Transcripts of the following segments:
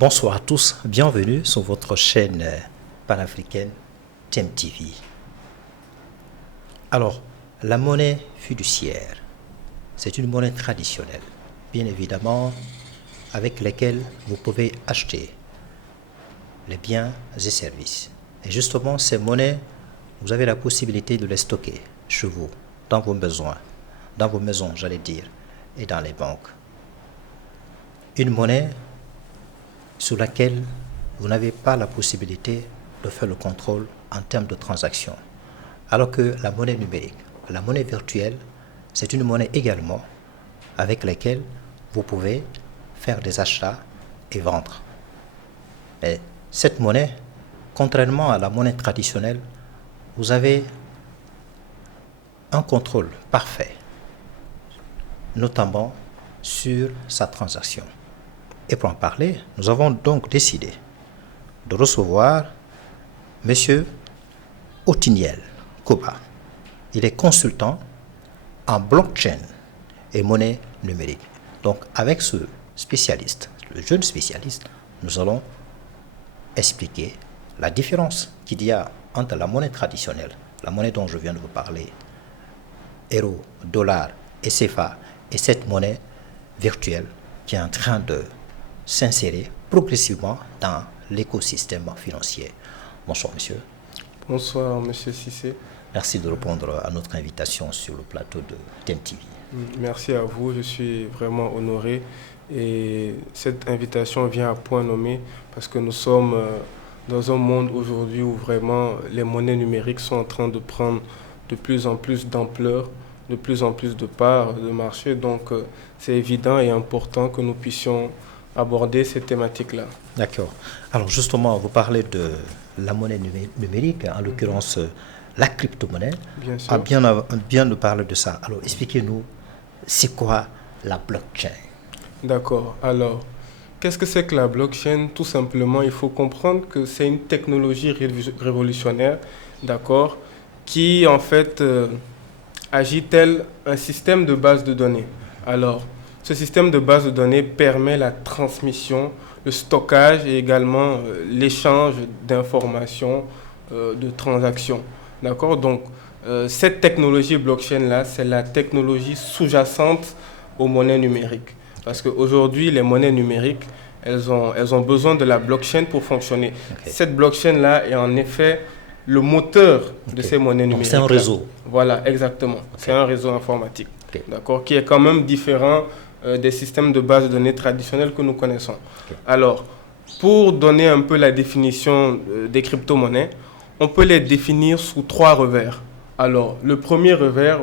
Bonsoir à tous, bienvenue sur votre chaîne panafricaine TMTV. Alors, la monnaie fiduciaire, c'est une monnaie traditionnelle, bien évidemment, avec laquelle vous pouvez acheter les biens et services. Et justement, ces monnaies, vous avez la possibilité de les stocker chez vous, dans vos besoins, dans vos maisons, j'allais dire, et dans les banques. Une monnaie sur laquelle vous n'avez pas la possibilité de faire le contrôle en termes de transactions. Alors que la monnaie numérique, la monnaie virtuelle, c'est une monnaie également avec laquelle vous pouvez faire des achats et vendre. Et cette monnaie, contrairement à la monnaie traditionnelle, vous avez un contrôle parfait, notamment sur sa transaction. Et pour en parler, nous avons donc décidé de recevoir M. Otiniel Koba. Il est consultant en blockchain et monnaie numérique. Donc, avec ce spécialiste, le jeune spécialiste, nous allons expliquer la différence qu'il y a entre la monnaie traditionnelle, la monnaie dont je viens de vous parler, euro, dollar et CFA, et cette monnaie virtuelle qui est en train de s'insérer progressivement dans l'écosystème financier. Bonsoir, monsieur. Bonsoir, monsieur Cissé. Merci de répondre à notre invitation sur le plateau de TMTV. Merci à vous, je suis vraiment honoré. Et cette invitation vient à point nommé parce que nous sommes dans un monde aujourd'hui où vraiment les monnaies numériques sont en train de prendre de plus en plus d'ampleur, de plus en plus de parts de marché. Donc, c'est évident et important que nous puissions aborder ces thématiques-là. D'accord. Alors justement, vous parlez de la monnaie numérique, en l'occurrence la crypto-monnaie. Bien sûr. Bien de parler de ça. Alors expliquez-nous, c'est quoi la blockchain? D'accord. Alors, qu'est-ce que c'est que la blockchain? Tout simplement, il faut comprendre que c'est une technologie révolutionnaire, d'accord, qui en fait agit tel un système de base de données. Alors, ce système de base de données permet la transmission, le stockage et également l'échange d'informations, de transactions. D'accord? Donc, cette technologie blockchain-là, c'est la technologie sous-jacente aux monnaies numériques. Parce qu'aujourd'hui, les monnaies numériques, elles ont besoin de la blockchain pour fonctionner. Okay. Cette blockchain-là est en effet le moteur de ces monnaies numériques. C'est un réseau. Voilà, exactement. Okay. C'est un réseau informatique. Okay. D'accord? Qui est quand même différent des systèmes de base de données traditionnels que nous connaissons. Okay. Alors, pour donner un peu la définition des crypto-monnaies, on peut les définir sous trois revers. Alors, le premier revers...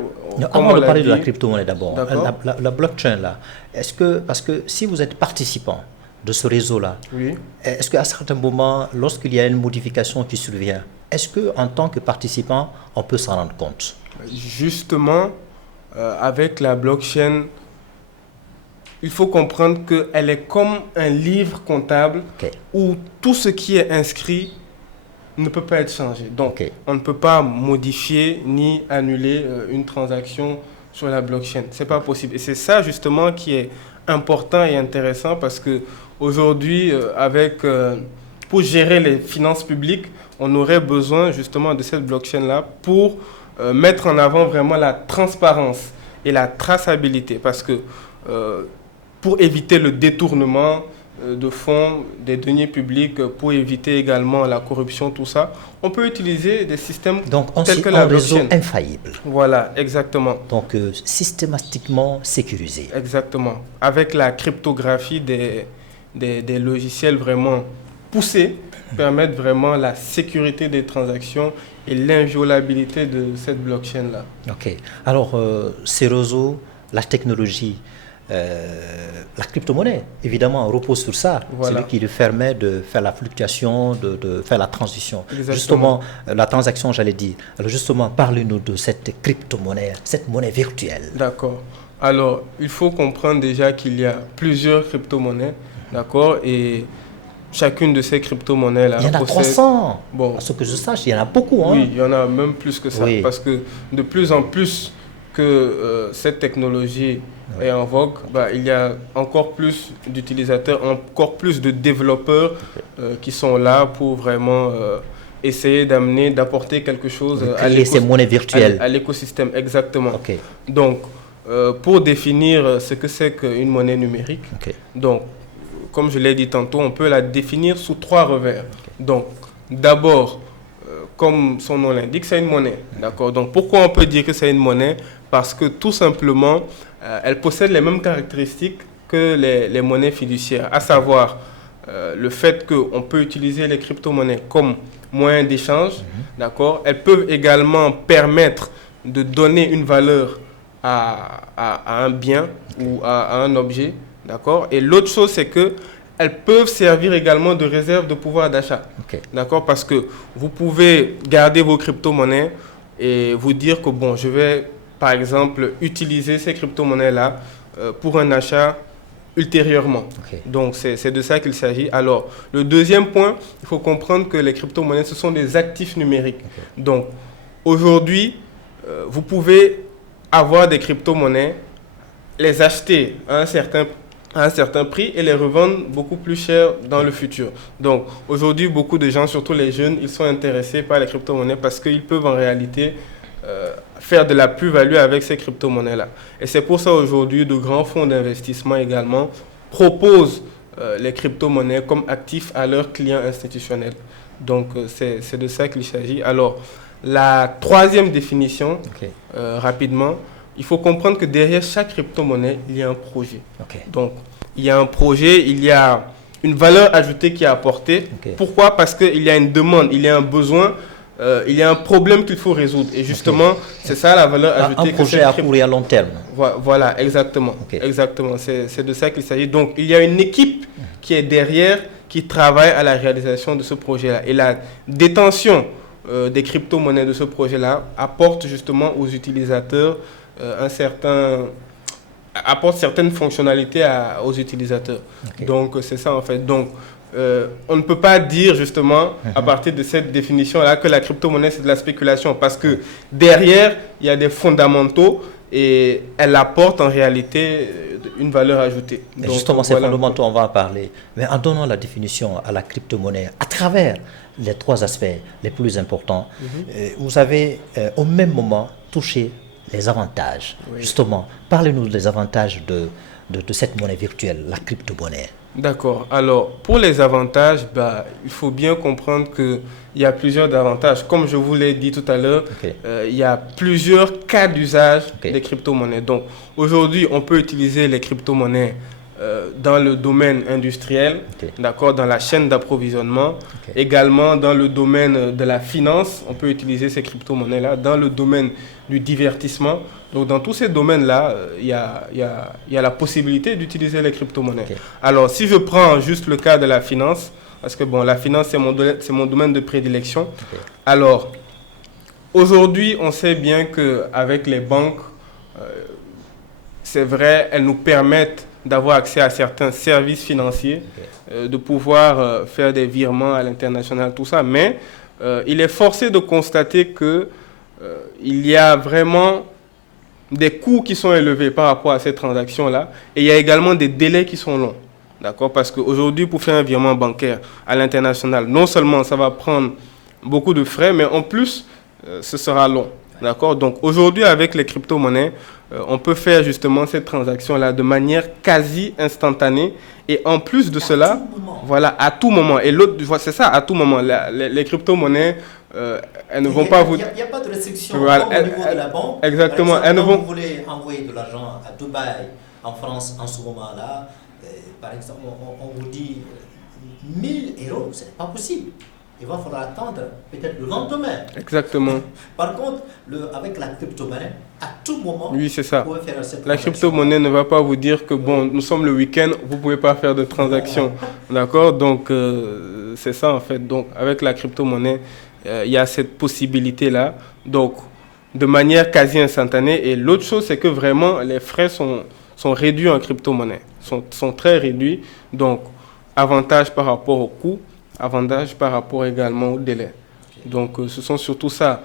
Avant de parler de la crypto-monnaie d'abord, la blockchain là, est-ce que, parce que si vous êtes participant de ce réseau-là, oui. Est-ce qu'à certains moments, lorsqu'il y a une modification qui survient, est-ce qu'en tant que participant, on peut s'en rendre compte? Justement, avec la blockchain, il faut comprendre qu'elle est comme un livre comptable où tout ce qui est inscrit ne peut pas être changé. Donc, on ne peut pas modifier ni annuler une transaction sur la blockchain. Ce n'est pas possible. Et c'est ça, justement, qui est important et intéressant parce qu'aujourd'hui, pour gérer les finances publiques, on aurait besoin, justement, de cette blockchain-là pour mettre en avant vraiment la transparence et la traçabilité. Parce que pour éviter le détournement de fonds, des deniers publics, pour éviter également la corruption, tout ça, on peut utiliser des systèmes tels que la blockchain. Un réseau infaillible. Voilà, exactement. Donc, systématiquement sécurisé. Exactement. Avec la cryptographie des logiciels vraiment poussés, permettent vraiment la sécurité des transactions et l'inviolabilité de cette blockchain-là. OK. Alors, ces réseaux, la technologie, la crypto-monnaie, évidemment, repose sur ça. Voilà. C'est lui qui lui permet de faire la fluctuation, de faire la transition. Exactement. Justement, la transaction, j'allais dire. Alors justement, parlez-nous de cette crypto-monnaie, cette monnaie virtuelle. D'accord. Alors, il faut comprendre déjà qu'il y a plusieurs crypto-monnaies, d'accord, et chacune de ces crypto-monnaies-là... Il y en a 300. Bon, à ce que je sache, il y en a beaucoup. Hein. Oui, il y en a même plus que ça. Oui. Parce que de plus en plus que cette technologie est en vogue, il y a encore plus d'utilisateurs, encore plus de développeurs qui sont là pour vraiment essayer d'apporter quelque chose ces monnaies virtuelles à l'écosystème. Exactement. Donc, pour définir ce que c'est qu'une monnaie numérique, donc, comme je l'ai dit tantôt, on peut la définir sous 3 revers. Donc, d'abord, comme son nom l'indique, c'est une monnaie. D'accord. Donc, pourquoi on peut dire que c'est une monnaie? Parce que tout simplement, elle possède les mêmes caractéristiques que les monnaies fiduciaires, à savoir le fait qu'on peut utiliser les crypto-monnaies comme moyen d'échange. D'accord. Elles peuvent également permettre de donner une valeur à un bien ou à un objet. D'accord. Et l'autre chose, c'est que elles peuvent servir également de réserve de pouvoir d'achat. D'accord. Parce que vous pouvez garder vos crypto-monnaies et vous dire que bon, je vais par exemple utiliser ces crypto-monnaies-là pour un achat ultérieurement. Donc c'est de ça qu'il s'agit. Alors le deuxième point, il faut comprendre que les crypto-monnaies, ce sont des actifs numériques. Donc aujourd'hui, vous pouvez avoir des crypto-monnaies, les acheter à un certain prix et les revendre beaucoup plus cher dans le futur. Donc aujourd'hui, beaucoup de gens, surtout les jeunes, ils sont intéressés par les crypto-monnaies parce qu'ils peuvent en réalité faire de la plus-value avec ces crypto-monnaies-là. Et c'est pour ça aujourd'hui, de grands fonds d'investissement également proposent les crypto-monnaies comme actifs à leurs clients institutionnels. Donc c'est de ça qu'il s'agit. Alors, la troisième définition, rapidement, il faut comprendre que derrière chaque crypto-monnaie, il y a un projet. Donc, il y a un projet, il y a une valeur ajoutée qui est apportée. Pourquoi? Parce qu'il y a une demande, il y a un besoin, il y a un problème qu'il faut résoudre. Et justement, c'est ça la valeur ajoutée. Un projet à court et à long terme. Voilà, exactement. Exactement. C'est de ça qu'il s'agit. Donc, il y a une équipe qui est derrière, qui travaille à la réalisation de ce projet-là. Et la détention des crypto-monnaies de ce projet-là apporte justement aux utilisateurs apporte certaines fonctionnalités aux utilisateurs. Donc, c'est ça en fait. Donc, on ne peut pas dire justement, à partir de cette définition-là, que la crypto-monnaie, c'est de la spéculation. Parce que derrière, il y a des fondamentaux et elle apporte en réalité une valeur ajoutée. Donc, justement, ces fondamentaux, on va en parler. Mais en donnant la définition à la crypto-monnaie, à travers les 3 aspects les plus importants, vous avez au même moment touché les avantages. Justement, parlez-nous des avantages de cette monnaie virtuelle, la crypto-monnaie. D'accord. Alors, pour les avantages, il faut bien comprendre qu'il y a plusieurs avantages. Comme je vous l'ai dit tout à l'heure, il y a plusieurs cas d'usage des crypto-monnaies. Donc, aujourd'hui, on peut utiliser les crypto-monnaies dans le domaine industriel, d'accord, dans la chaîne d'approvisionnement, également dans le domaine de la finance, on peut utiliser ces crypto-monnaies-là, dans le domaine du divertissement. Donc, dans tous ces domaines-là, il y a la possibilité d'utiliser les crypto-monnaies. Alors, si je prends juste le cas de la finance, parce que bon, la finance, c'est mon domaine de prédilection. Alors, aujourd'hui, on sait bien qu'avec les banques, c'est vrai, elles nous permettent d'avoir accès à certains services financiers, de pouvoir faire des virements à l'international, tout ça. Mais il est forcé de constater qu'il y a vraiment des coûts qui sont élevés par rapport à ces transactions-là. Et il y a également des délais qui sont longs. D'accord? Parce qu'aujourd'hui, pour faire un virement bancaire à l'international, non seulement ça va prendre beaucoup de frais, mais en plus, ce sera long. D'accord? Donc aujourd'hui, avec les crypto-monnaies, on peut faire justement cette transaction-là de manière quasi instantanée. Et en plus de cela, voilà, à tout moment. Et l'autre, c'est ça, à tout moment. Les crypto-monnaies, elles ne vont pas vous... Il n'y a pas de restriction au niveau de la banque. Exactement. Par exemple, quand vous voulez envoyer de l'argent à Dubaï, en France, en ce moment-là, par exemple, on vous dit 1000 euros, ce n'est pas possible. Il va falloir attendre peut-être le lendemain. Exactement. Par contre, avec la crypto-monnaie, à tout moment, oui, c'est ça. Vous pouvez faire cette la crypto-monnaie ne va pas vous dire que bon, nous sommes le week-end, vous ne pouvez pas faire de transaction. D'accord? Donc, c'est ça en fait. Donc, avec la crypto-monnaie, il y a cette possibilité-là. Donc, de manière quasi instantanée. Et l'autre chose, c'est que vraiment, les frais sont réduits en crypto-monnaie. Sont très réduits. Donc, avantage par rapport au coût. Avantage par rapport également au délai. Donc, ce sont surtout ça,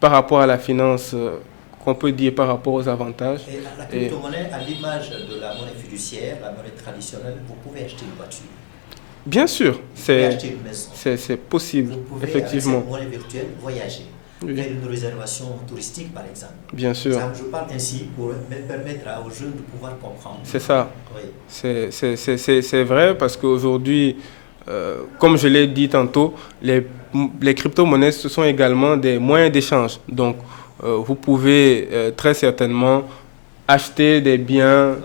par rapport à la finance, qu'on peut dire par rapport aux avantages. Et la crypto-monnaie, à l'image de la monnaie fiduciaire, la monnaie traditionnelle, vous pouvez acheter une voiture. Bien sûr, c'est possible, vous pouvez, effectivement. Avec cette monnaie virtuelle, voyager. Oui. Faire une réservation touristique, par exemple. Bien sûr. Ça, je parle ainsi pour permettre aux jeunes de pouvoir comprendre. C'est ça. Oui. C'est vrai parce qu'aujourd'hui, comme je l'ai dit tantôt, les crypto-monnaies, ce sont également des moyens d'échange. Donc, vous pouvez très certainement acheter des biens,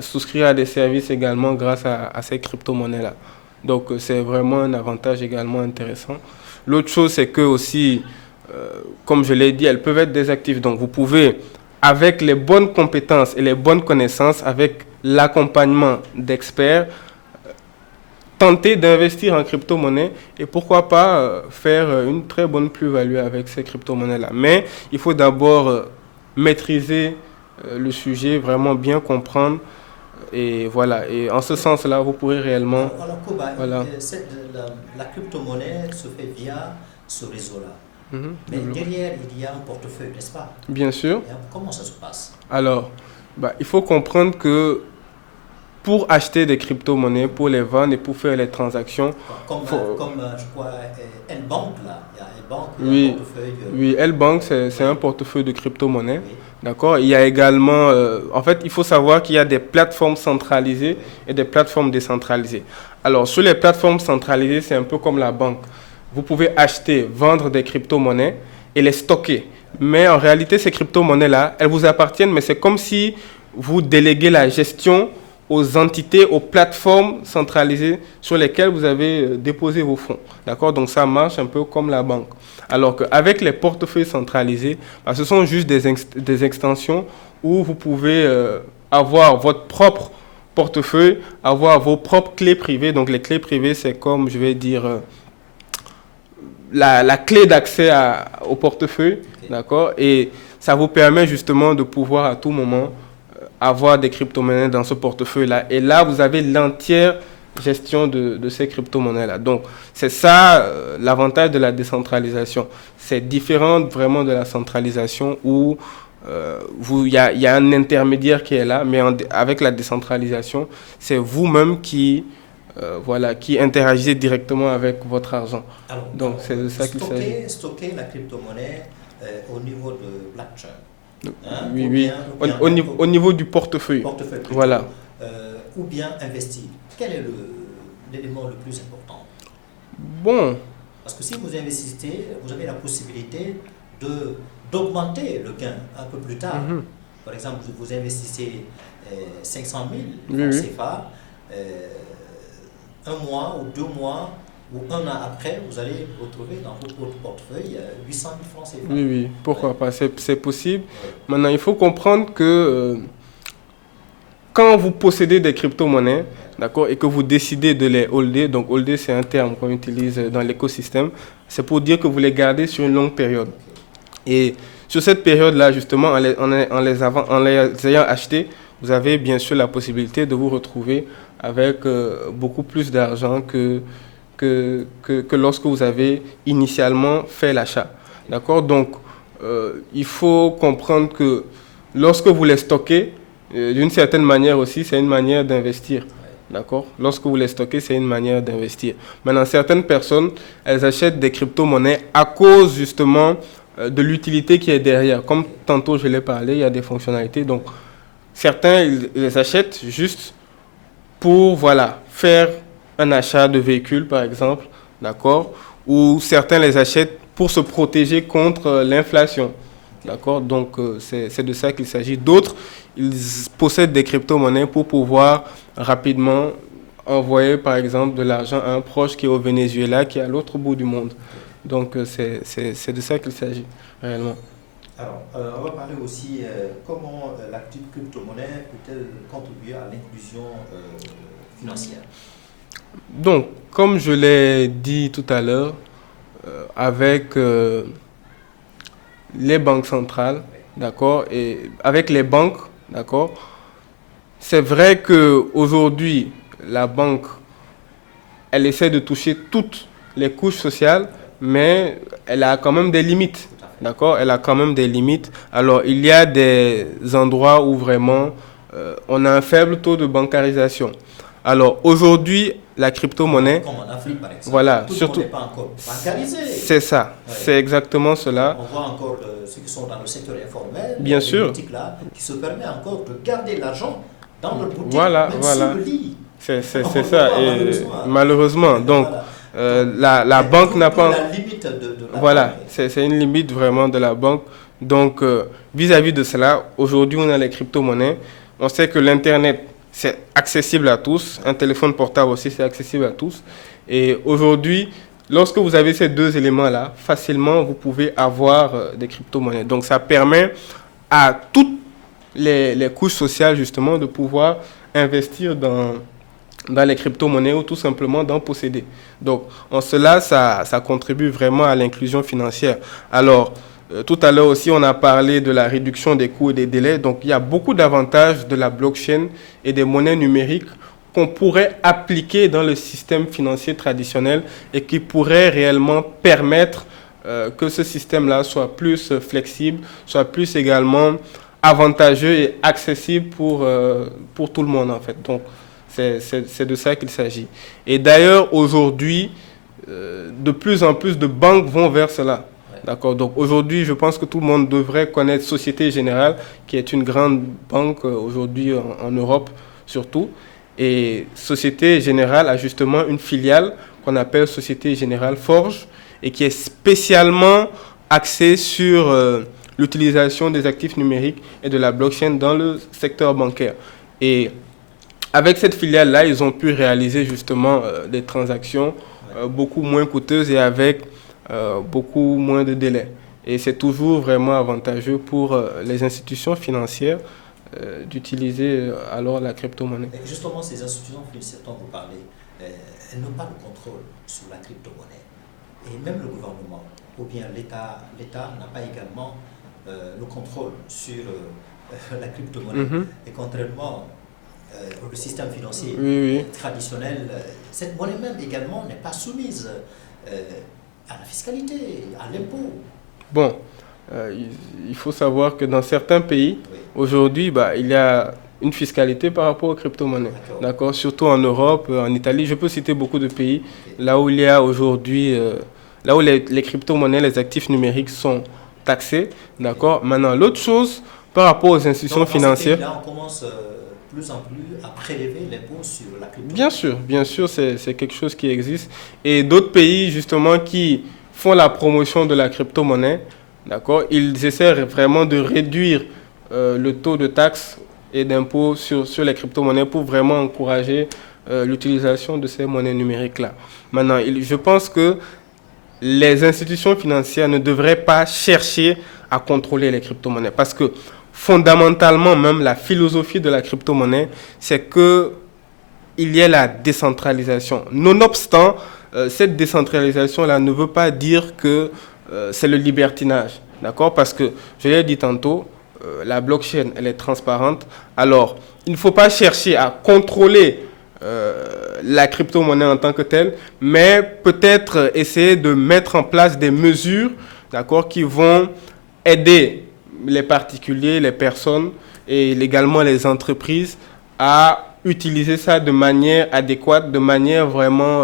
souscrire à des services également grâce à ces crypto-monnaies-là. Donc, c'est vraiment un avantage également intéressant. L'autre chose, c'est que aussi, comme je l'ai dit, elles peuvent être désactives. Donc, vous pouvez, avec les bonnes compétences et les bonnes connaissances, avec l'accompagnement d'experts, tenter d'investir en crypto-monnaie et pourquoi pas faire une très bonne plus-value avec ces crypto-monnaies-là. Mais il faut d'abord maîtriser le sujet, vraiment bien comprendre. Et voilà, et en ce sens-là, vous pourrez réellement... Alors Koba, voilà. La crypto-monnaie se fait via ce réseau-là. Mais derrière, il y a un portefeuille, n'est-ce pas? Bien sûr. Comment ça se passe? Alors, il faut comprendre que pour acheter des crypto-monnaies, pour les vendre et pour faire les transactions... Comme je crois, L-Bank, là, il y a L-Bank, oui, un portefeuille... Oui, L-Bank, c'est un portefeuille de crypto-monnaies. Oui. D'accord. Il y a également... en fait, il faut savoir qu'il y a des plateformes centralisées et des plateformes décentralisées. Alors, sur les plateformes centralisées, c'est un peu comme la banque. Vous pouvez acheter, vendre des crypto-monnaies et les stocker. Mais en réalité, ces crypto-monnaies-là, elles vous appartiennent, mais c'est comme si vous déléguez la gestion aux entités, aux plateformes centralisées sur lesquelles vous avez déposé vos fonds. D'accord? Donc, ça marche un peu comme la banque. Alors qu'avec les portefeuilles centralisés, ce sont juste des extensions où vous pouvez avoir votre propre portefeuille, avoir vos propres clés privées. Donc, les clés privées, c'est comme, je vais dire, la clé d'accès au portefeuille. Okay. D'accord? Et ça vous permet justement de pouvoir à tout moment avoir des crypto-monnaies dans ce portefeuille-là. Et là, vous avez l'entière gestion de ces crypto-monnaies-là. Donc, c'est ça l'avantage de la décentralisation. C'est différent vraiment de la centralisation où il y a un intermédiaire qui est là, mais avec la décentralisation, c'est vous-même qui interagissez directement avec votre argent. Alors, donc, c'est de ça qu'il s'agit. Stocker la crypto-monnaie au niveau de blockchain. Hein, oui. Au niveau du portefeuille. Voilà. Ou bien investir. Quel est l'élément le plus important? Bon. Parce que si vous investissez, vous avez la possibilité d'augmenter le gain un peu plus tard. Par exemple, vous investissez 500 000 francs CFA, un mois ou 2 mois ou un an après, vous allez retrouver dans votre portefeuille 800 000 francs CFA. Oui, pourquoi pas, c'est possible. Maintenant, il faut comprendre que quand vous possédez des crypto-monnaies, d'accord, et que vous décidez de les holder, donc holder c'est un terme qu'on utilise dans l'écosystème, c'est pour dire que vous les gardez sur une longue période. Et sur cette période-là, justement, en les ayant achetés, vous avez bien sûr la possibilité de vous retrouver avec beaucoup plus d'argent que lorsque vous avez initialement fait l'achat. D'accord? Donc, il faut comprendre que lorsque vous les stockez, d'une certaine manière aussi, c'est une manière d'investir. D'accord? Lorsque vous les stockez, c'est une manière d'investir. Maintenant, certaines personnes, elles achètent des crypto-monnaies à cause justement de l'utilité qui est derrière. Comme tantôt je l'ai parlé, il y a des fonctionnalités. Donc, certains, ils les achètent juste pour, faire un achat de véhicule, par exemple, d'accord? Ou certains les achètent pour se protéger contre l'inflation, d'accord? Donc, c'est de ça qu'il s'agit. D'autres, ils possèdent des crypto-monnaies pour pouvoir rapidement envoyer, par exemple, de l'argent à un proche qui est au Venezuela, qui est à l'autre bout du monde. Donc, c'est de ça qu'il s'agit, réellement. Alors, on va parler aussi comment la crypto-monnaie peut-elle contribuer à l'inclusion financière. Donc, comme je l'ai dit tout à l'heure, avec les banques centrales, d'accord, et avec les banques, d'accord, c'est vrai qu'aujourd'hui, la banque, elle essaie de toucher toutes les couches sociales, mais elle a quand même des limites, d'accord, elle a quand même des limites. Alors, il y a des endroits où vraiment on a un faible taux de bancarisation. Alors, aujourd'hui, la crypto-monnaie... Comme en Afrique, par exemple. Voilà, Tout surtout... le monde n'est pas encore bancarisé. C'est ça, Ouais. c'est exactement cela. On voit encore ceux qui sont dans le secteur informel, Bien les sûr. boutiques là, qui se permettent encore de garder l'argent dans leur boutique, Voilà, même voilà. sur le lit. C'est On ça. le voit, Et malheureusement. malheureusement, donc, Voilà. la banque n'a pas... La limite de la Voilà, banque. c'est une limite vraiment de la banque. Donc, vis-à-vis de cela, aujourd'hui, on a les crypto-monnaies. On sait que l'Internet, c'est accessible à tous. Un téléphone portable aussi, c'est accessible à tous. Et aujourd'hui, lorsque vous avez ces deux éléments-là, facilement, vous pouvez avoir des crypto-monnaies. Donc, ça permet à toutes les couches sociales, justement, de pouvoir investir dans les crypto-monnaies ou tout simplement d'en posséder. Donc, en cela, ça contribue vraiment à l'inclusion financière. Alors, tout à l'heure aussi, on a parlé de la réduction des coûts et des délais. Donc, il y a beaucoup d'avantages de la blockchain et des monnaies numériques qu'on pourrait appliquer dans le système financier traditionnel et qui pourraient réellement permettre que ce système-là soit plus flexible, soit plus également avantageux et accessible pour tout le monde, en fait. Donc, c'est de ça qu'il s'agit. Et d'ailleurs, aujourd'hui, de plus en plus de banques vont vers cela. D'accord. Donc aujourd'hui, je pense que tout le monde devrait connaître Société Générale, qui est une grande banque aujourd'hui en Europe surtout. Et Société Générale a justement une filiale qu'on appelle Société Générale Forge et qui est spécialement axée sur l'utilisation des actifs numériques et de la blockchain dans le secteur bancaire. Et avec cette filiale-là, ils ont pu réaliser justement des transactions beaucoup moins coûteuses et avec beaucoup moins de délais. Et c'est toujours vraiment avantageux pour les institutions financières d'utiliser alors la crypto-monnaie. Et justement, ces institutions financières dont vous parlez, elles n'ont pas le contrôle sur la crypto-monnaie. Et même le gouvernement, ou bien l'État n'a pas également le contrôle sur la crypto-monnaie. Et contrairement au système financier traditionnel, cette monnaie même également n'est pas soumise à la fiscalité, à l'impôt. Bon, il faut savoir que dans certains pays, aujourd'hui, il y a une fiscalité par rapport aux crypto-monnaies. D'accord. Surtout en Europe, en Italie, je peux citer beaucoup de pays là où il y a aujourd'hui, là où les crypto-monnaies, les actifs numériques sont taxés. D'accord. Maintenant, l'autre chose, par rapport aux institutions financières... Là, on commence plus en plus à prélever l'impôt sur la Bien crypto-monnaie. sûr, c'est quelque chose qui existe. Et d'autres pays, justement, qui font la promotion de la crypto-monnaie, d'accord, ils essaient vraiment de réduire le taux de taxes et d'impôts sur les crypto-monnaies pour vraiment encourager l'utilisation de ces monnaies numériques-là. Maintenant, je pense que les institutions financières ne devraient pas chercher à contrôler les crypto-monnaies parce que fondamentalement, même la philosophie de la crypto-monnaie, c'est que il y a la décentralisation. Nonobstant, cette décentralisation-là ne veut pas dire que c'est le libertinage. D'accord? Parce que, je l'ai dit tantôt, la blockchain, elle est transparente. Alors, il ne faut pas chercher à contrôler la crypto-monnaie en tant que telle, mais peut-être essayer de mettre en place des mesures, d'accord, qui vont aider les particuliers, les personnes et également les entreprises à utiliser ça de manière adéquate, de manière vraiment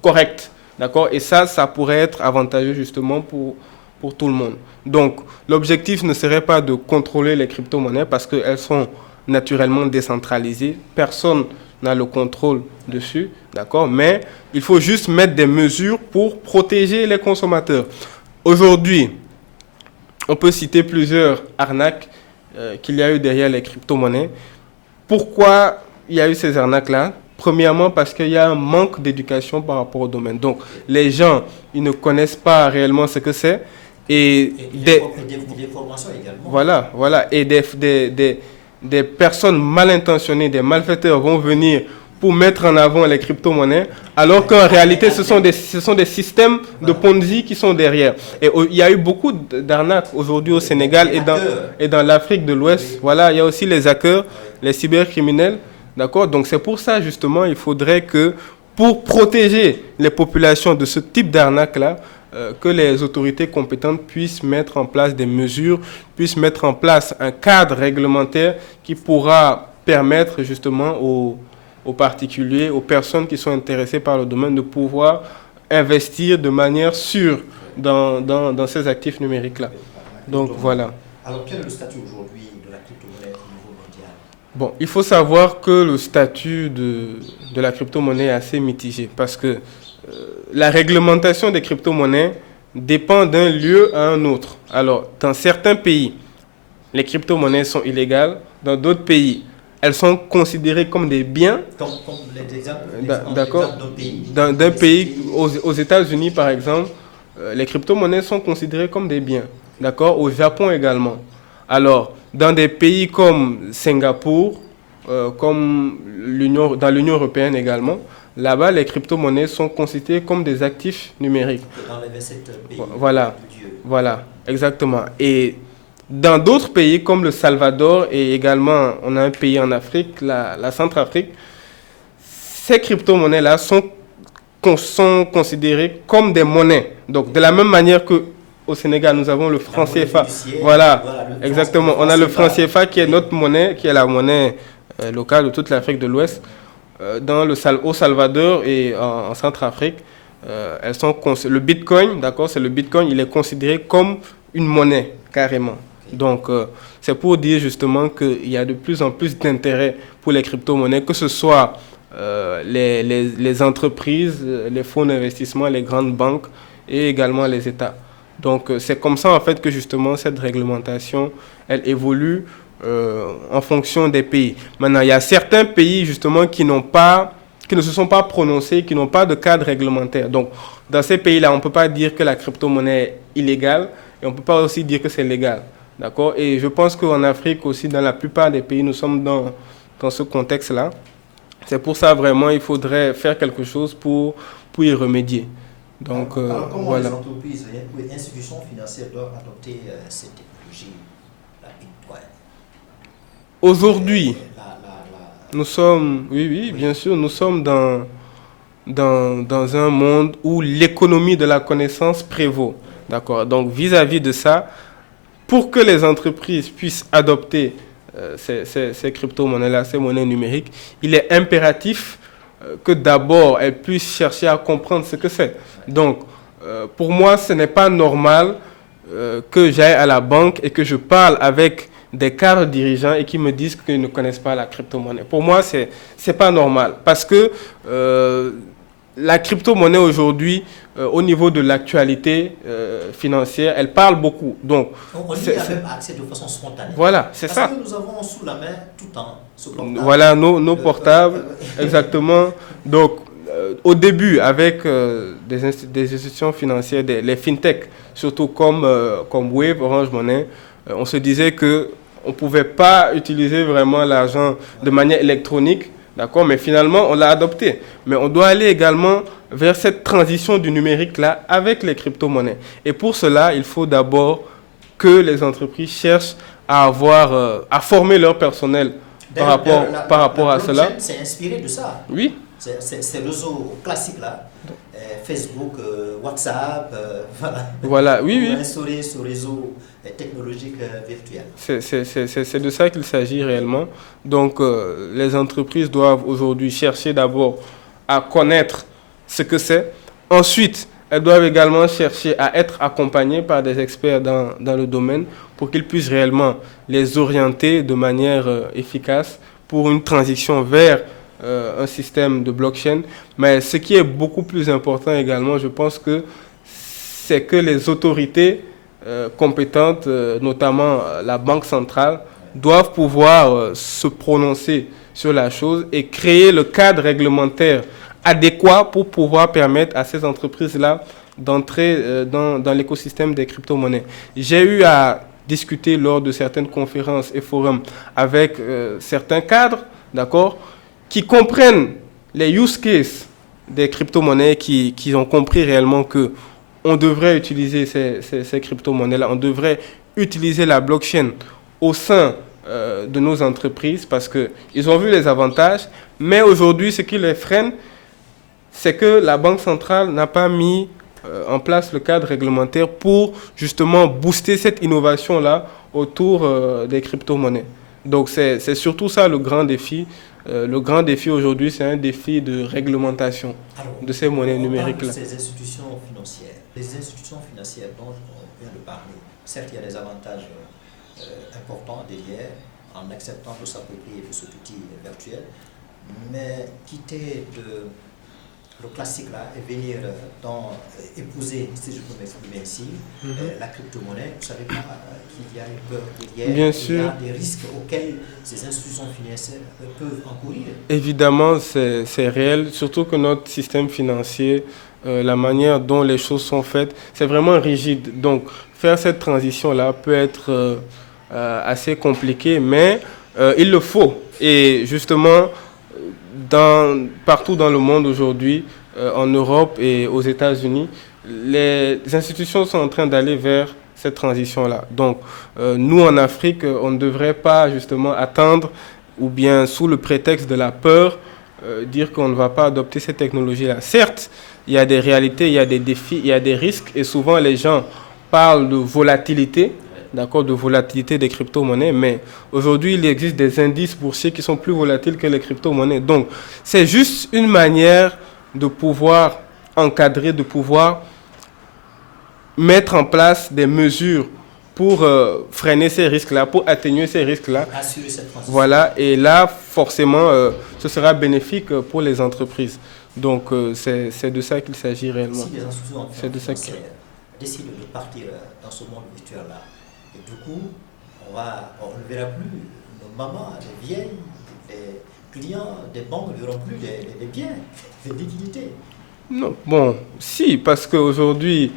correcte. D'accord? Et ça pourrait être avantageux justement pour tout le monde. Donc, l'objectif ne serait pas de contrôler les crypto-monnaies parce qu'elles sont naturellement décentralisées. Personne n'a le contrôle dessus. D'accord? Mais il faut juste mettre des mesures pour protéger les consommateurs. Aujourd'hui, on peut citer plusieurs arnaques qu'il y a eu derrière les crypto-monnaies. Pourquoi il y a eu ces arnaques-là? Premièrement, parce qu'il y a un manque d'éducation par rapport au domaine. Donc, les gens, ils ne connaissent pas réellement ce que c'est. Et des formations également. Voilà. Et des personnes mal intentionnées, des malfaiteurs vont venir pour mettre en avant les crypto-monnaies, alors qu'en réalité, ce sont des systèmes de Ponzi qui sont derrière. Et il y a eu beaucoup d'arnaques aujourd'hui au Sénégal et dans l'Afrique de l'Ouest. Voilà, il y a aussi les hackers, les cybercriminels. D'accord? Donc c'est pour ça, justement, il faudrait que, pour protéger les populations de ce type d'arnaque-là, que les autorités compétentes puissent mettre en place des mesures, puissent mettre en place un cadre réglementaire qui pourra permettre justement aux particuliers, aux personnes qui sont intéressées par le domaine de pouvoir investir de manière sûre dans ces actifs numériques-là. Donc voilà. Alors quel est le statut aujourd'hui de la crypto-monnaie au niveau mondial? Bon, il faut savoir que le statut de la crypto-monnaie est assez mitigé parce que la réglementation des crypto-monnaies dépend d'un lieu à un autre. Alors, dans certains pays, les crypto-monnaies sont illégales. Dans d'autres pays, elles sont considérées comme des biens. Comme l'exemple D'accord. d'un pays, aux États-Unis par exemple, les crypto-monnaies sont considérées comme des biens. D'accord. Au Japon également. Alors, dans des pays comme Singapour, comme dans l'Union européenne également, là-bas, les crypto-monnaies sont considérées comme des actifs numériques. Dans les 27 pays. Voilà, exactement. Et dans d'autres pays comme le Salvador et également, on a un pays en Afrique, la Centrafrique, ces crypto-monnaies-là sont considérées comme des monnaies. Donc, de la même manière que au Sénégal, nous avons le franc CFA. Voilà, exactement. On a le franc CFA qui est notre monnaie, qui est la monnaie locale de toute l'Afrique de l'Ouest. Au Salvador et en Centrafrique, le Bitcoin, d'accord, c'est le Bitcoin, il est considéré comme une monnaie, carrément. Donc, c'est pour dire justement qu'il y a de plus en plus d'intérêt pour les crypto-monnaies, que ce soit les entreprises, les fonds d'investissement, les grandes banques et également les États. Donc, c'est comme ça, en fait, que justement, cette réglementation, elle évolue en fonction des pays. Maintenant, il y a certains pays, justement, qui ne se sont pas prononcés, qui n'ont pas de cadre réglementaire. Donc, dans ces pays-là, on ne peut pas dire que la crypto-monnaie est illégale et on ne peut pas aussi dire que c'est légal. D'accord? Et je pense qu'en Afrique aussi, dans la plupart des pays, nous sommes dans ce contexte-là. C'est pour ça, vraiment, il faudrait faire quelque chose pour y remédier. Donc, alors, comment voilà. les entreprises ou les institutions financières doivent adopter cette technologie, la Bitcoin? Aujourd'hui, nous sommes, oui, bien sûr, nous sommes dans un monde où l'économie de la connaissance prévaut. D'accord? Donc, vis-à-vis de ça, pour que les entreprises puissent adopter ces crypto-monnaies-là, ces monnaies numériques, il est impératif que d'abord elles puissent chercher à comprendre ce que c'est. Donc, pour moi, ce n'est pas normal que j'aille à la banque et que je parle avec des cadres dirigeants et qui me disent qu'ils ne connaissent pas la crypto-monnaie. Pour moi, c'est pas normal parce que la crypto-monnaie aujourd'hui, au niveau de l'actualité financière, elle parle beaucoup. Donc, on y a même accès de façon spontanée. Voilà, c'est ça. Parce que nous avons sous la main tout le temps ce portable. Voilà, nos portables, exactement. Donc, au début, avec des institutions financières, les fintech, surtout comme Wave, Orange Money, on se disait que on ne pouvait pas utiliser vraiment l'argent de manière électronique, d'accord, mais finalement, on l'a adopté. Mais on doit aller également vers cette transition du numérique-là avec les crypto-monnaies. Et pour cela, il faut d'abord que les entreprises cherchent à former leur personnel par rapport à cela. C'est inspiré de ça. Oui. Ces réseaux classiques-là, Facebook, WhatsApp, voilà, oui. On a instauré ce réseau technologique virtuel. C'est de ça qu'il s'agit réellement. Donc, les entreprises doivent aujourd'hui chercher d'abord à connaître ce que c'est. Ensuite, elles doivent également chercher à être accompagnées par des experts dans le domaine pour qu'ils puissent réellement les orienter de manière efficace pour une transition vers un système de blockchain. Mais ce qui est beaucoup plus important également, je pense que c'est que les autorités compétentes, notamment la Banque centrale, doivent pouvoir se prononcer sur la chose et créer le cadre réglementaire adéquat pour pouvoir permettre à ces entreprises-là d'entrer dans l'écosystème des crypto-monnaies. J'ai eu à discuter lors de certaines conférences et forums avec certains cadres, d'accord, qui comprennent les use cases des crypto-monnaies, qui ont compris réellement que on devrait utiliser ces crypto-monnaies-là, on devrait utiliser la blockchain au sein de nos entreprises parce qu'ils ont vu les avantages, mais aujourd'hui, ce qui les freine, c'est que la Banque centrale n'a pas mis en place le cadre réglementaire pour justement booster cette innovation-là autour des crypto-monnaies. Donc c'est surtout ça le grand défi. Le grand défi aujourd'hui, c'est un défi de réglementation de ces monnaies numériques-là. Ces institutions financières, les institutions financières dont on vient de parler, certes il y a des avantages importants derrière en acceptant de s'approprier de cet outil virtuel, mais quitter le classique là et venir épouser, si je peux m'exprimer ici, la crypto-monnaie, vous ne savez pas qu'il y a une peur derrière, Bien qu'il sûr. y a des risques auxquels ces institutions financières peuvent encourir. Évidemment, c'est réel, surtout que notre système financier, la manière dont les choses sont faites, c'est vraiment rigide. Donc, faire cette transition-là peut être assez compliqué, mais il le faut. Et justement, partout dans le monde aujourd'hui, en Europe et aux États-Unis, les institutions sont en train d'aller vers cette transition-là. Donc, nous, en Afrique, on ne devrait pas justement attendre ou bien sous le prétexte de la peur, dire qu'on ne va pas adopter cette technologie-là. Certes, il y a des réalités, il y a des défis, il y a des risques, et souvent les gens parlent de volatilité, d'accord, de volatilité des crypto-monnaies, mais aujourd'hui, il existe des indices boursiers qui sont plus volatiles que les crypto-monnaies. Donc, c'est juste une manière de pouvoir encadrer, de pouvoir mettre en place des mesures pour freiner ces risques-là, pour atténuer ces risques-là. Assurer cette transition. Voilà, et là, forcément, ce sera bénéfique pour les entreprises. Donc, c'est de ça qu'il s'agit réellement. Si les institutions financières décident de partir dans ce monde virtuel-là, et du coup, on ne verra plus nos mamans, les vieilles, les clients des banques ne verront plus des biens, des liquidités. Non, bon, si, parce qu'aujourd'hui,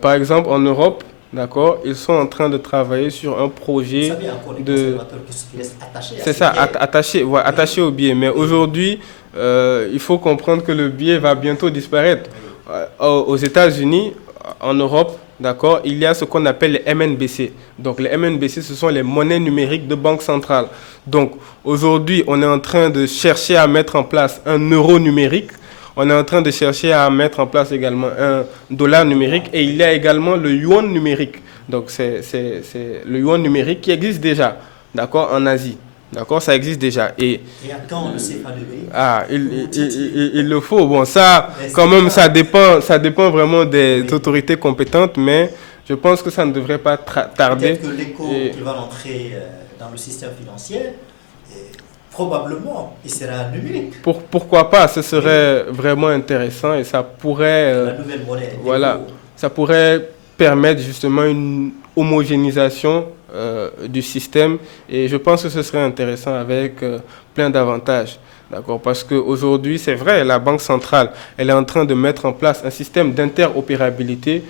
par exemple, en Europe, d'accord, ils sont en train de travailler sur un projet Vous savez, encore les de... consommateurs qui se laissent attacher à C'est ça, ces biens. attaché au billet. Mais aujourd'hui, il faut comprendre que le billet va bientôt disparaître. Aux États-Unis, en Europe, d'accord, il y a ce qu'on appelle les MNBC. Donc les MNBC, ce sont les monnaies numériques de banque centrale. Donc aujourd'hui, on est en train de chercher à mettre en place un euro numérique. On est en train de chercher à mettre en place également un dollar numérique, et il y a également le yuan numérique. Donc c'est le yuan numérique qui existe déjà, d'accord, en Asie. D'accord, ça existe déjà. Et à quand le CFA numérique? Ah, il le faut. Bon, ça, quand même, ça dépend vraiment des autorités compétentes, mais je pense que ça ne devrait pas tarder. Peut-être que l'écho qui va rentrer dans le système financier, probablement, il sera numérique. Pourquoi pas? Ce serait vraiment intéressant, et ça pourrait... la nouvelle monnaie. Voilà, ça pourrait permettre justement une homogénéisation du système, et je pense que ce serait intéressant avec plein d'avantages. D'accord, parce qu'aujourd'hui, c'est vrai, la Banque centrale, elle est en train de mettre en place un système d'interopérabilité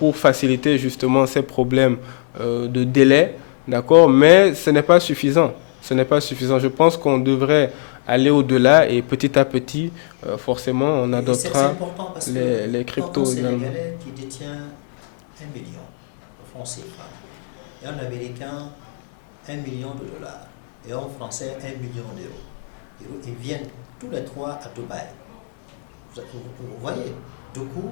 pour faciliter justement ces problèmes de délai, d'accord, mais ce n'est pas suffisant. Ce n'est pas suffisant. Je pense qu'on devrait aller au-delà, et petit à petit, forcément, on adoptera les cryptos. C'est un Sénégalais qui détient 1 million de francs CFA, et un Américain 1 million de dollars, et un Français 1 million d'euros. Ils viennent tous les trois à Dubaï. Vous voyez, du coup,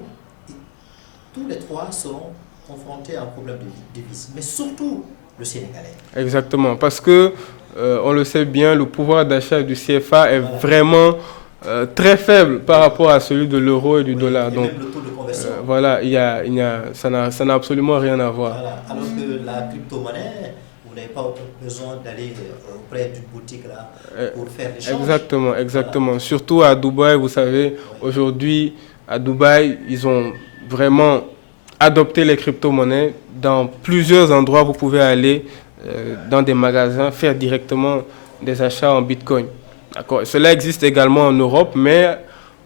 tous les trois seront confrontés à un problème de devise, mais surtout le Sénégalais. Exactement, parce que on le sait bien, le pouvoir d'achat du CFA est vraiment très faible par rapport à celui de l'euro et du dollar. Et donc, même le taux de conversion. Voilà, ça n'a absolument rien à voir. Voilà. Alors que la crypto-monnaie, vous n'avez pas besoin d'aller auprès d'une boutique là pour faire l'échange. Exactement. Voilà. Surtout à Dubaï, vous savez, aujourd'hui, à Dubaï, ils ont vraiment adopté les crypto-monnaies. Dans plusieurs endroits, vous pouvez aller dans des magasins, faire directement des achats en Bitcoin. D'accord. Cela existe également en Europe, mais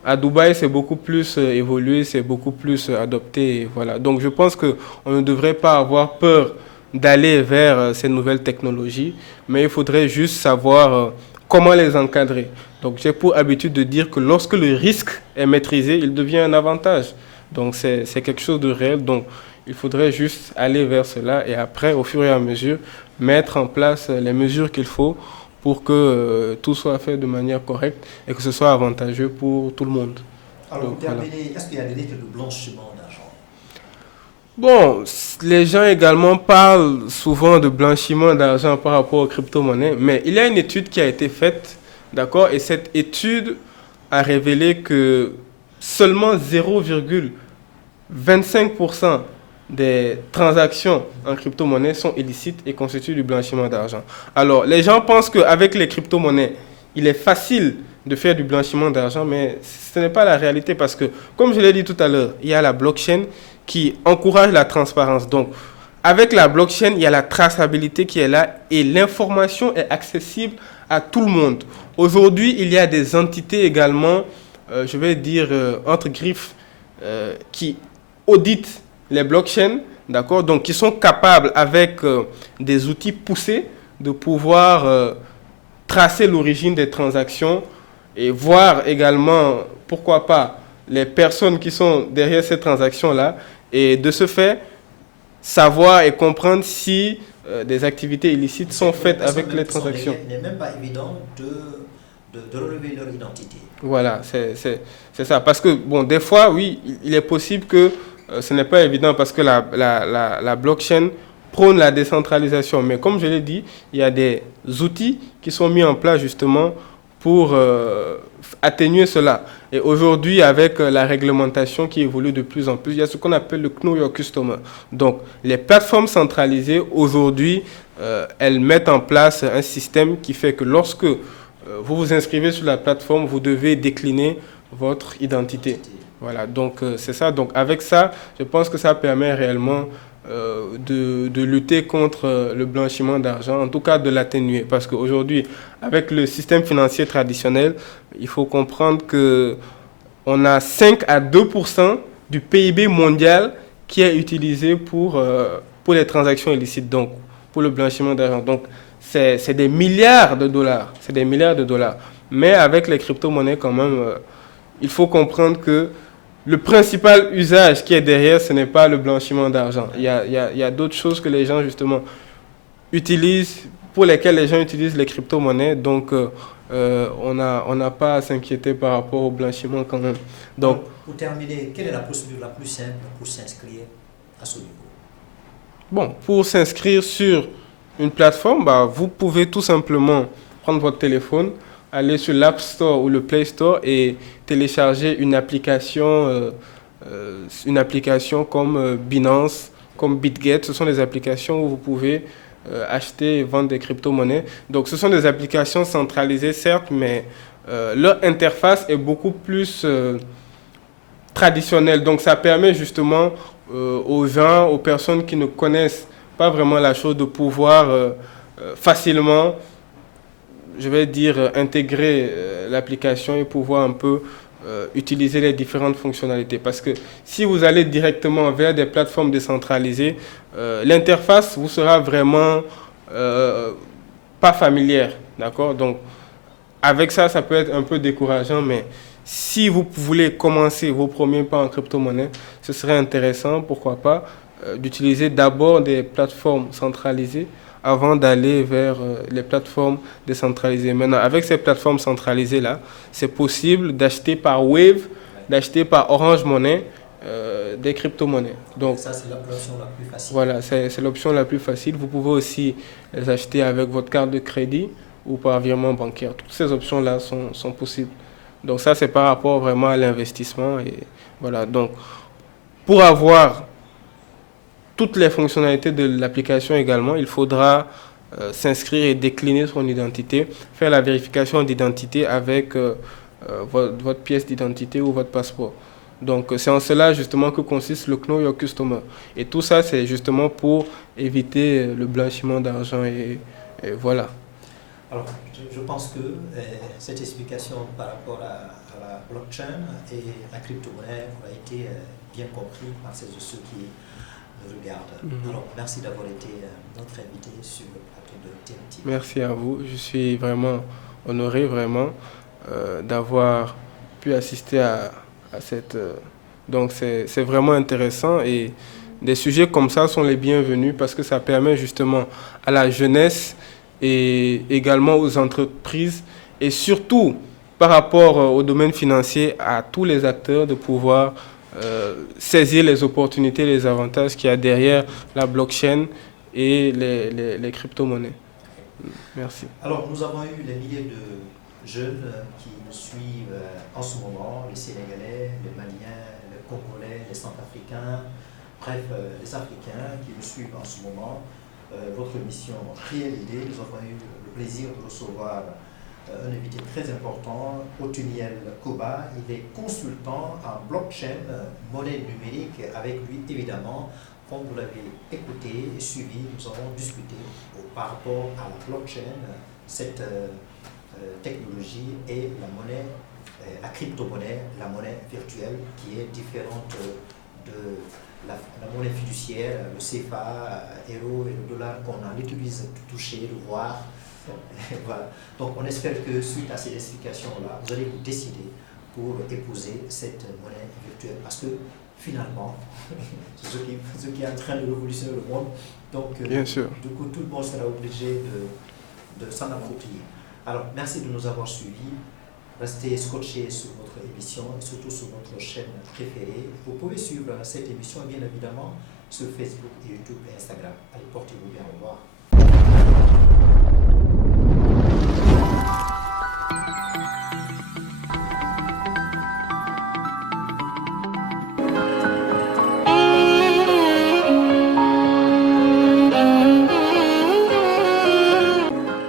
à Dubaï, c'est beaucoup plus évolué, c'est beaucoup plus adopté. Voilà. Donc, je pense qu'on ne devrait pas avoir peur d'aller vers ces nouvelles technologies, mais il faudrait juste savoir comment les encadrer. Donc, j'ai pour habitude de dire que lorsque le risque est maîtrisé, il devient un avantage. Donc, c'est quelque chose de réel. Donc, il faudrait juste aller vers cela, et après, au fur et à mesure, mettre en place les mesures qu'il faut pour que tout soit fait de manière correcte et que ce soit avantageux pour tout le monde. Alors, est-ce qu'il y a des risques de blanchiment d'argent? Bon, les gens également parlent souvent de blanchiment d'argent par rapport aux crypto-monnaies, mais il y a une étude qui a été faite, d'accord, et cette étude a révélé que seulement 0,25% des transactions en crypto-monnaie sont illicites et constituent du blanchiment d'argent. Alors, les gens pensent qu'avec les crypto-monnaies, il est facile de faire du blanchiment d'argent, mais ce n'est pas la réalité parce que, comme je l'ai dit tout à l'heure, il y a la blockchain qui encourage la transparence. Donc, avec la blockchain, il y a la traçabilité qui est là et l'information est accessible à tout le monde. Aujourd'hui, il y a des entités également, je vais dire entre griffes, qui auditent les blockchains, d'accord, donc qui sont capables avec des outils poussés de pouvoir tracer l'origine des transactions et voir également, pourquoi pas, les personnes qui sont derrière ces transactions-là et de ce fait, savoir et comprendre si des activités illicites sont faites avec les transactions. Il n'est même pas évident de relever leur identité. Voilà, c'est ça. Parce que, bon, des fois, oui, il est possible que ce n'est pas évident parce que la blockchain prône la décentralisation. Mais comme je l'ai dit, il y a des outils qui sont mis en place justement pour atténuer cela. Et aujourd'hui, avec la réglementation qui évolue de plus en plus, il y a ce qu'on appelle le Know Your Customer. Donc, les plateformes centralisées, aujourd'hui, elles mettent en place un système qui fait que lorsque vous vous inscrivez sur la plateforme, vous devez décliner votre identité. Voilà, donc c'est ça. Donc, avec ça, je pense que ça permet réellement de lutter contre le blanchiment d'argent, en tout cas de l'atténuer. Parce qu'aujourd'hui, avec le système financier traditionnel, il faut comprendre qu'on a 5 à 2% du PIB mondial qui est utilisé pour les transactions illicites, donc pour le blanchiment d'argent. Donc, c'est des milliards de dollars. C'est des milliards de dollars. Mais avec les crypto-monnaies, quand même, il faut comprendre que le principal usage qui est derrière, ce n'est pas le blanchiment d'argent. Il y a d'autres choses que les gens, justement, utilisent, pour lesquelles les gens utilisent les crypto-monnaies. Donc, on n'a pas à s'inquiéter par rapport au blanchiment quand même. Donc, pour terminer, quelle est la procédure la plus simple pour s'inscrire à ce niveau? Bon, pour s'inscrire sur une plateforme, vous pouvez tout simplement prendre votre téléphone, aller sur l'App Store ou le Play Store et télécharger une application comme Binance, comme BitGet. Ce sont des applications où vous pouvez acheter et vendre des crypto-monnaies. Donc, ce sont des applications centralisées, certes, mais leur interface est beaucoup plus traditionnelle. Donc, ça permet justement aux gens, aux personnes qui ne connaissent pas vraiment la chose, de pouvoir facilement, je vais dire, intégrer l'application et pouvoir un peu utiliser les différentes fonctionnalités. Parce que si vous allez directement vers des plateformes décentralisées, l'interface vous sera vraiment pas familière. D'accord? Donc, avec ça, ça peut être un peu décourageant, mais si vous voulez commencer vos premiers pas en crypto-monnaie, ce serait intéressant, pourquoi pas, d'utiliser d'abord des plateformes centralisées avant d'aller vers les plateformes décentralisées. Maintenant, avec ces plateformes centralisées-là, c'est possible d'acheter par Wave, d'acheter par Orange Money des crypto-monnaies. Donc, ça, c'est l'option la plus facile. Voilà, c'est l'option la plus facile. Vous pouvez aussi les acheter avec votre carte de crédit ou par virement bancaire. Toutes ces options-là sont possibles. Donc ça, c'est par rapport vraiment à l'investissement. Et voilà, donc pour avoir toutes les fonctionnalités de l'application également, il faudra s'inscrire et décliner son identité, faire la vérification d'identité avec votre pièce d'identité ou votre passeport. Donc c'est en cela justement que consiste le Know Your Customer. Et tout ça, c'est justement pour éviter le blanchiment d'argent et voilà. Alors, je pense que cette explication par rapport à la blockchain et la crypto-monnaie a été bien compris par celles et ceux qui nous regardent. Alors, merci d'avoir été notre invité sur le plateau de TMT. Merci à vous. Je suis vraiment honoré, vraiment, d'avoir pu assister à cette... donc, c'est vraiment intéressant et des sujets comme ça sont les bienvenus parce que ça permet justement à la jeunesse et également aux entreprises et surtout par rapport au domaine financier à tous les acteurs de pouvoir saisir les opportunités, les avantages qu'il y a derrière la blockchain et les crypto-monnaies. Merci. Alors, nous avons eu des milliers de jeunes qui nous suivent en ce moment, les Sénégalais, les Maliens, les Congolais, les Centrafricains, bref, les Africains qui nous suivent en ce moment. Votre émission Réelle Idée, nous avons eu le plaisir de recevoir un invité très important, Othniel Koba. Il est consultant en blockchain, monnaie numérique, avec lui évidemment, comme vous l'avez écouté et suivi, nous avons discuté par rapport à la blockchain, cette technologie et la monnaie, la crypto-monnaie, la monnaie virtuelle qui est différente de la monnaie fiduciaire, le CFA, euro et le dollar qu'on en utilise de toucher, de voir. Voilà. Donc on espère que suite à ces explications-là, vous allez vous décider pour épouser cette monnaie virtuelle parce que finalement, c'est ce qui est en train de révolutionner le monde. Donc Bien sûr. Du coup, tout le monde sera obligé de s'en approprier. Alors, merci de nous avoir suivis. Restez scotchés sur votre émission et surtout sur votre chaîne préférée. Vous pouvez suivre cette émission, bien évidemment, sur Facebook, YouTube et Instagram. Allez, portez-vous bien. Au revoir.